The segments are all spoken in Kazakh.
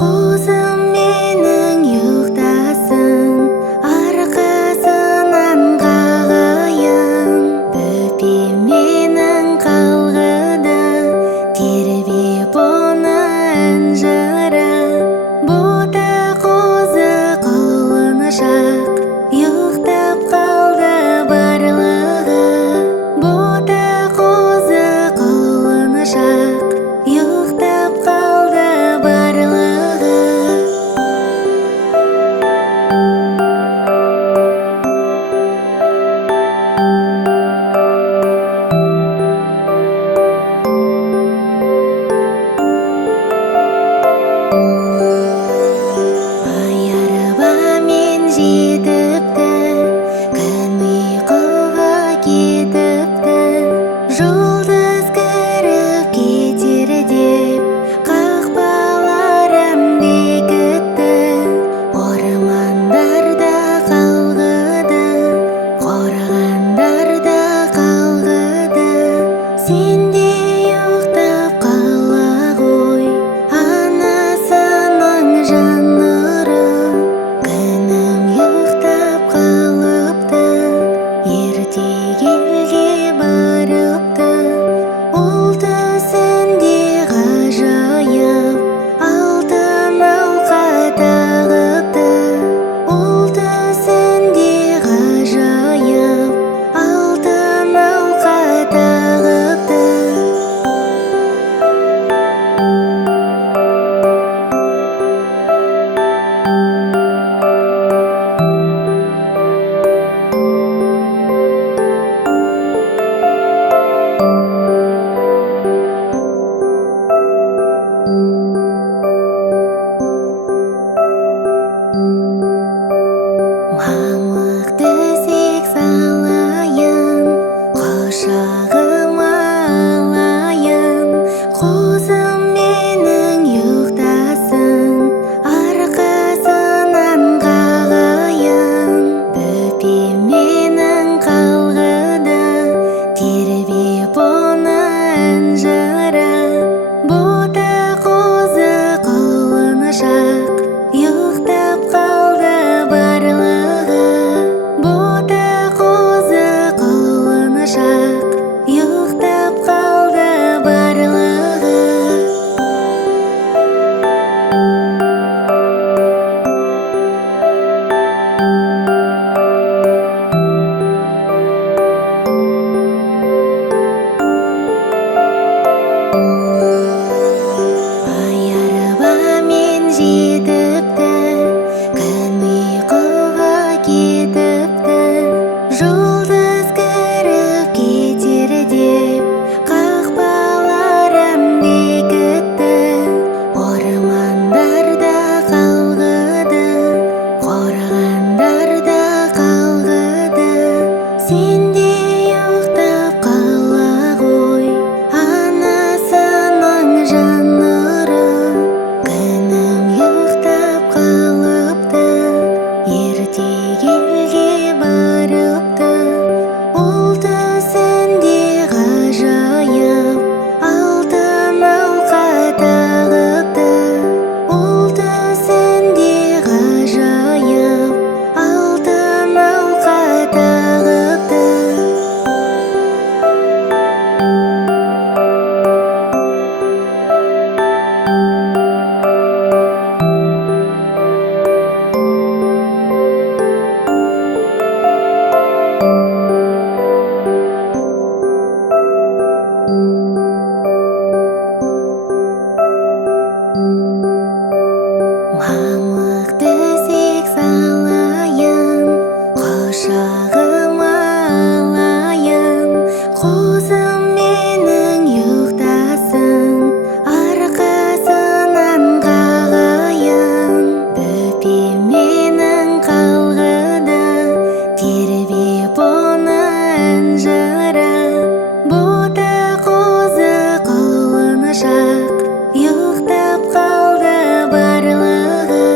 Қозым менің ұйықтасын, арқасынан қағайын. Бөпе менің қалғыды, тербеп оны інжірі. Бота қозы құлыншақ, ұйықтап қалды барлығы. Бота қозы құлыншақ, ұйықтап қалды барлығы. Ай арбамен жетіпті, күн ұйқыға кетіпті. Жұлдыз кіріп кетер деп, қақпаларын бекітті. Ормандарда қалғыды, қорғандарда қалғыды. Сен де ұйықтап қала ғой, анасының жан нұры. Күнім ұйықтап қалыпты, ерте елге барыпты. Ол түсінде ғажайып, алтын алқа тағыпты. Ол түсінде ғажайып, алтын алқа тағыпты. Мамық төсек салайын, құшағыма алайын. Қозым менің ұйықтасын, арқасынан қағайын. Бөпе менің қалғыды, тербеп оны інжірі. Бота қозы құлыншақ, ұйықтап қалды барлығы. Бота қозы құлыншақ, ұйықтап қалды барлығы. Ай арбамен жетіпті, күн ұйқыға кетіпті. Жұлдыз кіріп кетер деп, қақпаларын бекітті. Ормандарда қалғыды, қорғандарда қалғыды. Сен де ұйықтап қала ғой, анасының жан нұры. Күнім ұйықтап қалыпты, ерте елге барыпты. Ол түсінде ғажайып, алтын алқа тағыпты. Ол түсінде ғажайып, алтын алқа тағыпты. Мамық төсек салайын, құшағыма алайын. Қозым менің ұйықтасын, арқасынан қағайын. Бөпе менің қалғыды, тербеп оны інжірі. Бота қозы құлыншақ, ұйықтап қалды барлығы.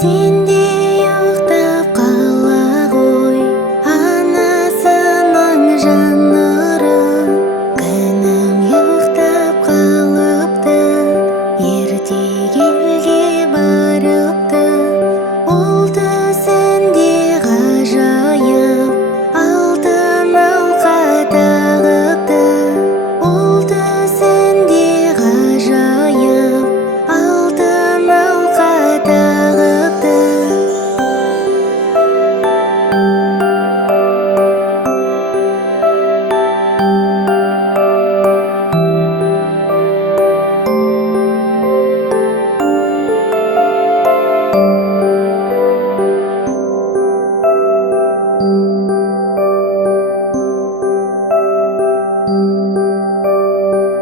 Сен де ұйықтап қала ғой, анасының жан нұры. Күнім ұйықтап қалыпты, ерте елге барыпты. Ол түсінде ғажайып, алтын алқа тағыпты. Ол түсінде ғажайып, алтын алқа тағыпты.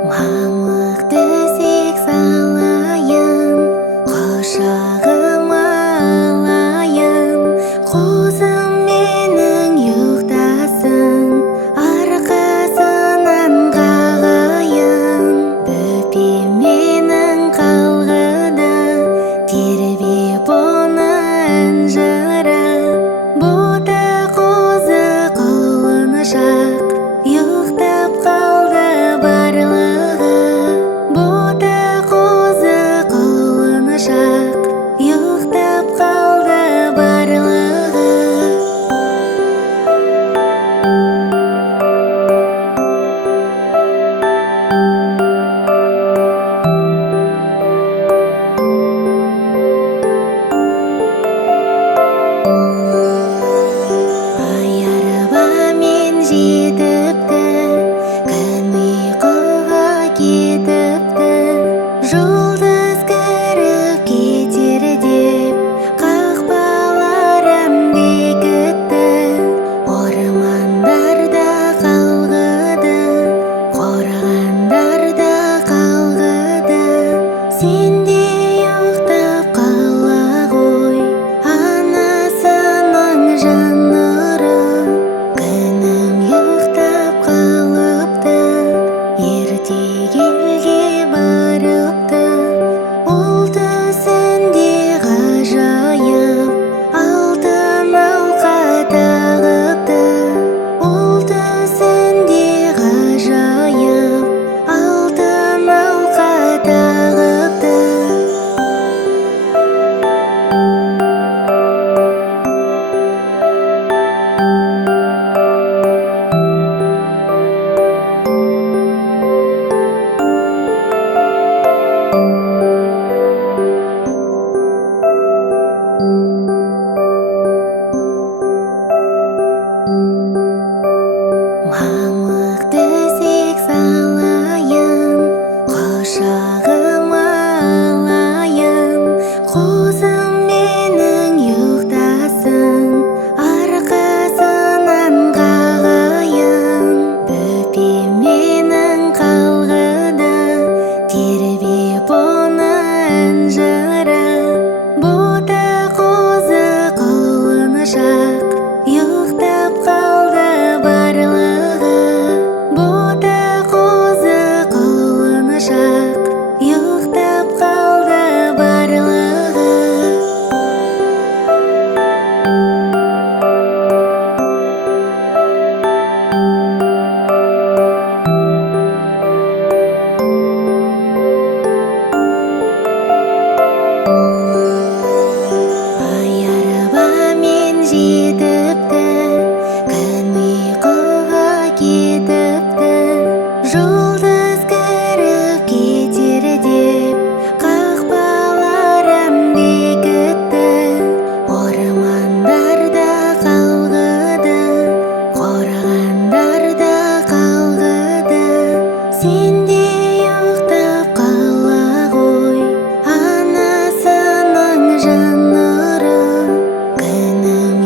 Мамық төсек салайын, құшағыма алайын. Қозым менің ұйықтасын, арқасынан қағайын. Бөпем менің қалғыды, тербеп оны інжірі. Бота қозы құлыншақ, ұйықтап қалды барлығы. Бота қозы құлыншақ, ұйықтап қалды барлығы. Ай арбамен жетіпті, күн ұйқыға кетіпті. Жұлдыз кіріп кетер деп, қақпаларын бекітті. Ормандарда қалғыды, қорғандарда қалғыды. Сен де ұйықтап қала ғой, анасының жан нұры. Күнім ұйықтап қалыпты, ерте елге барыпты. Ол түсінде ғажайып, алтын алқа тағыпты. Ол түсінде ғажайып, алтын алқа тағыпты. Мамық төсек салайын, құшағыма алайын. Қозым менің ұйықтасын, арқасынан қағайын. Бөпем менің қалғыды, тербеп оны інжірі. Бота қозы құлыншақ, ұйықтап қалды барлығы. Бота қозы құлыншақ, ұйықтап қалды барлығы. Ай арбамен жетіпті, күн ұйқыға кетіпті. Жұлдыз кіріп кетер деп, қақпаларын бекітті. Ормандарда қалғыды, қорғандарда қалғыды. Сен де ұйықтап қала ғой, анасының жан нұры. Күнім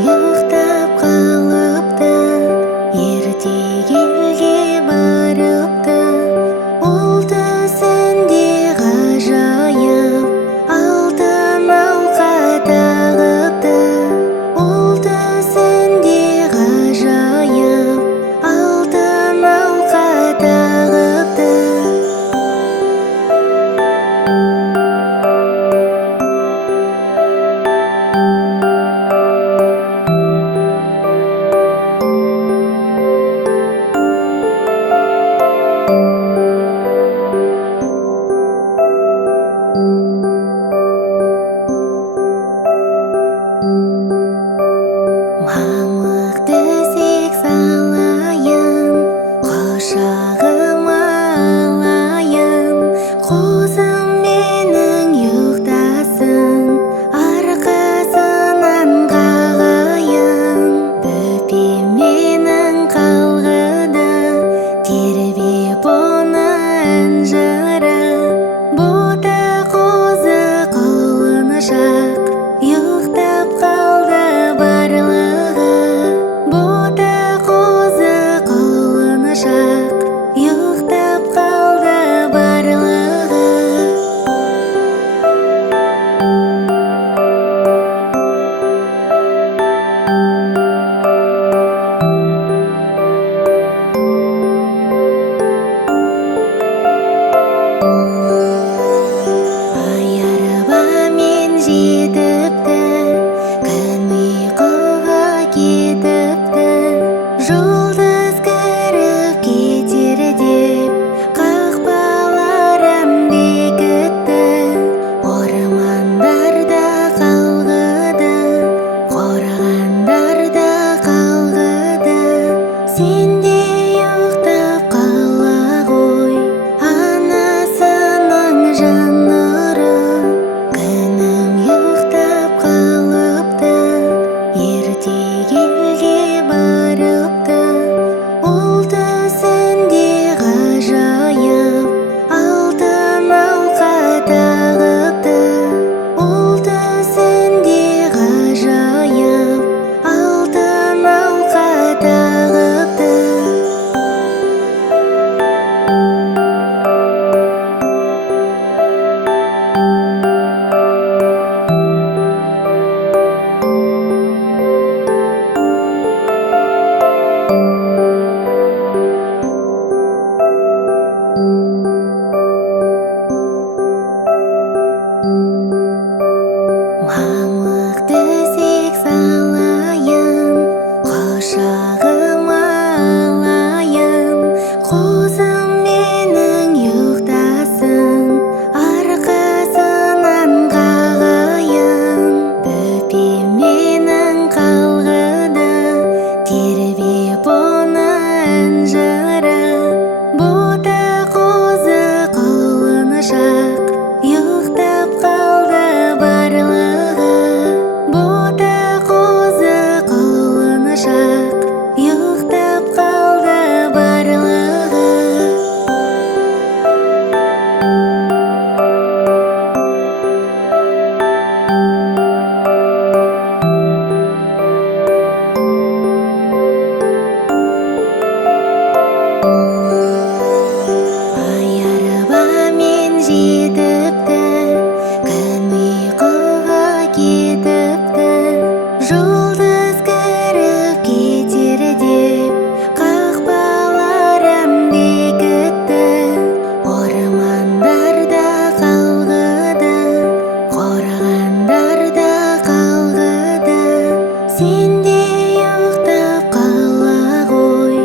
сенде ұйықтап қала ғой,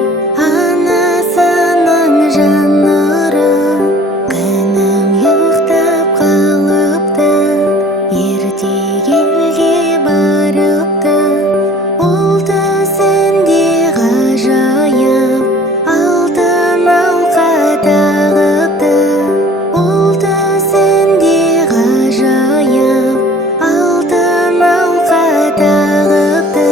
анасының жан нұры. Күнім ұйықтап қалыпты, ерте елге барыпты. Ол түсінде ғажайып алтын алқа тағыпты. Ол түсінде ғажайып алтын алқа тағыпты.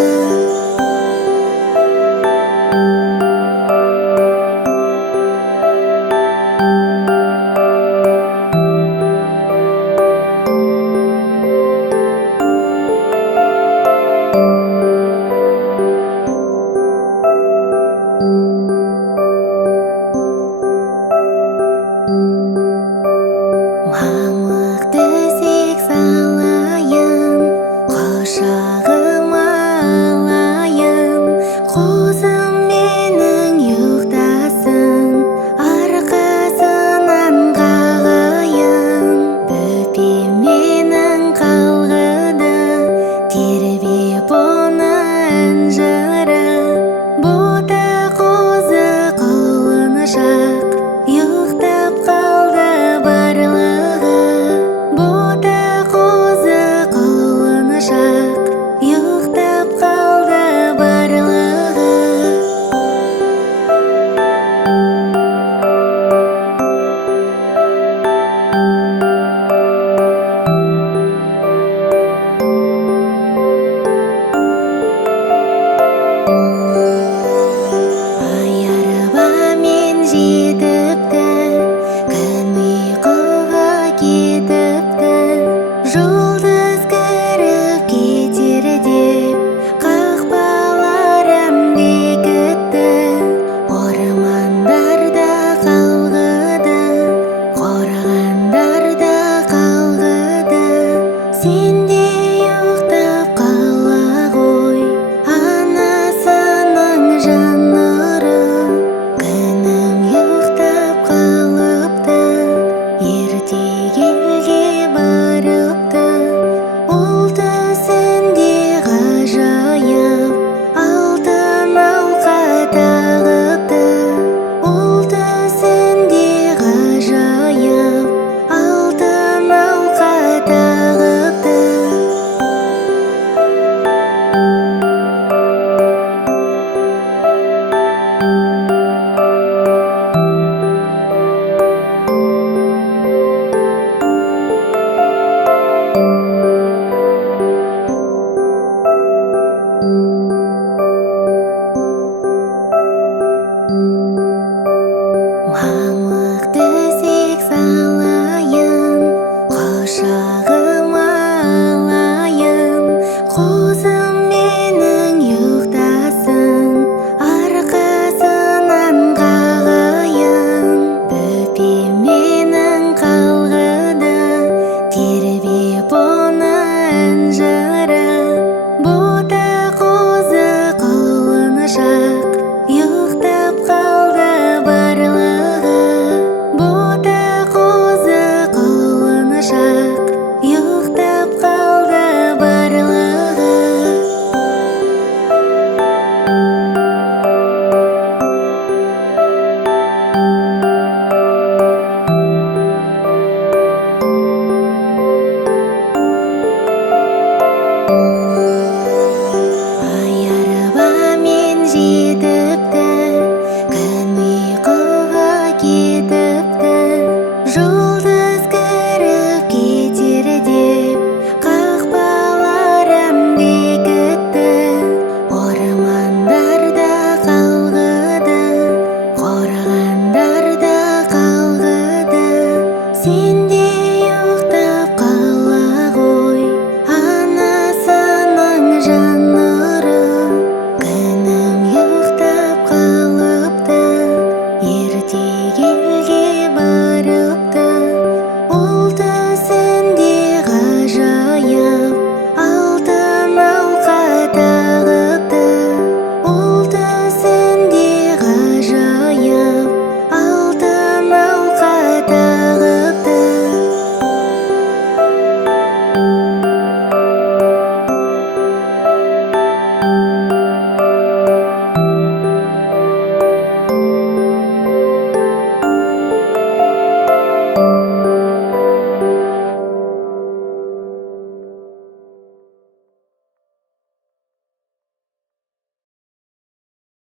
Мамық төсек салайын, құшағыма алайын. Қозым менің ұйықтасын, арқасынан қағайын. Бөпем менің қалғыды, тербеп оны ынжырып. Бота қозы құлыншақ ұйықтап қалды барлығы. Бота қозы құлыншақ ұйықтап қалды барлығы. Ай арбамен жетіпті, күн ұйқыға кетіпті. Жұлдыз кіріп кетер деп қақпаларын бекітті. Ормандарда қалғыды, қорғандарда қалғыды. Сенде ұйықтап қала ғой, анасының жан нұры. Күнім ұйықтап қалыпты, ерте елге барыпты. Ол түсінде ғажайып алтын алқа тағыпты. Ол түсінде ғажайып алтын алқа тағыпты. Мамық төсек салайын, құшағыма алайын. Қозым